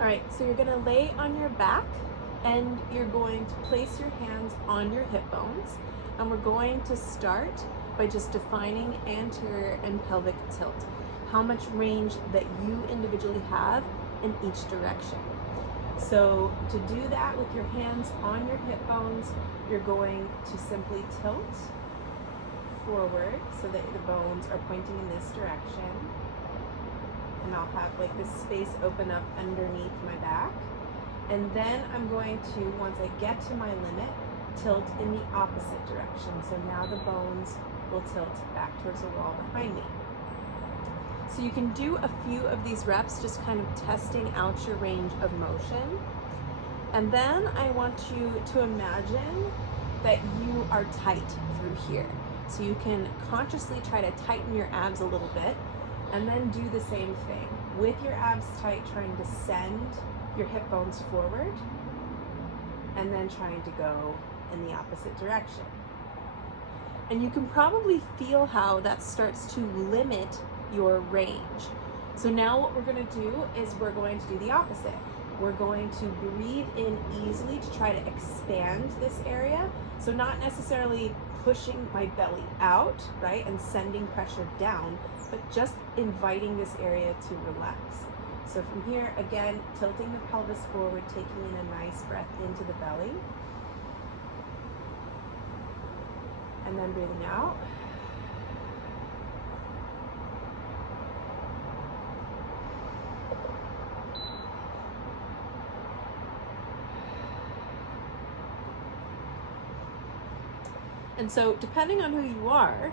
All right, so you're gonna lay on your back and you're going to place your hands on your hip bones. And we're going to start by just defining anterior and pelvic tilt, how much range that you individually have in each direction. So to do that with your hands on your hip bones, you're going to simply tilt forward so that the bones are pointing in this direction. And I'll have like this space open up underneath my back. And then I'm going to, once I get to my limit, tilt in the opposite direction. So now the bones will tilt back towards the wall behind me. So you can do a few of these reps, just kind of testing out your range of motion. And then I want you to imagine that you are tight through here. So you can consciously try to tighten your abs a little bit, and then do the same thing. With your abs tight, trying to send your hip bones forward, and then trying to go in the opposite direction. And you can probably feel how that starts to limit your range. So now what we're gonna do is we're going to do the opposite. We're going to breathe in easily to try to expand this area. So not necessarily pushing my belly out, right, and sending pressure down, but just inviting this area to relax. So from here, again, tilting the pelvis forward, taking in a nice breath into the belly. And then breathing out. And so depending on who you are,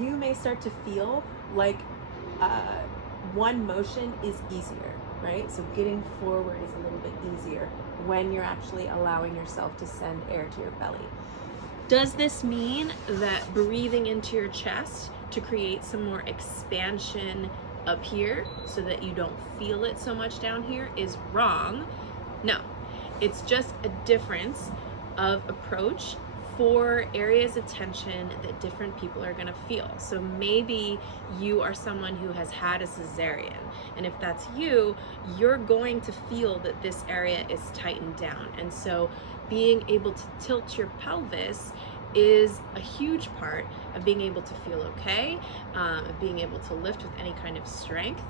you may start to feel like one motion is easier, right? So getting forward is a little bit easier when you're actually allowing yourself to send air to your belly. Does this mean that breathing into your chest to create some more expansion up here so that you don't feel it so much down here is wrong? No, it's just a difference of approach for areas of tension that different people are gonna feel. So maybe you are someone who has had a cesarean, and if that's you, you're going to feel that this area is tightened down. And so being able to tilt your pelvis is a huge part of being able to feel okay, of being able to lift with any kind of strength.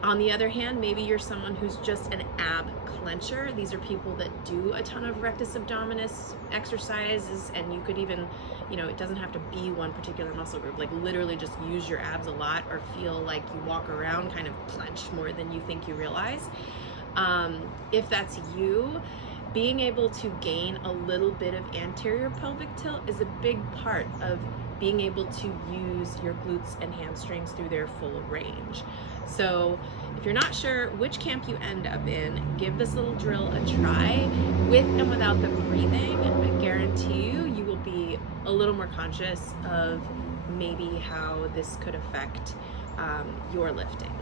On the other hand, maybe you're someone who's just an ab clencher. These are people that do a ton of rectus abdominis exercises, and you could even, it doesn't have to be one particular muscle group, like literally just use your abs a lot or feel like you walk around kind of clenched more than you think you realize. If that's you, being able to gain a little bit of anterior pelvic tilt is a big part of being able to use your glutes and hamstrings through their full range. So if you're not sure which camp you end up in, give this little drill a try. With and without the breathing, I guarantee you will be a little more conscious of maybe how this could affect your lifting.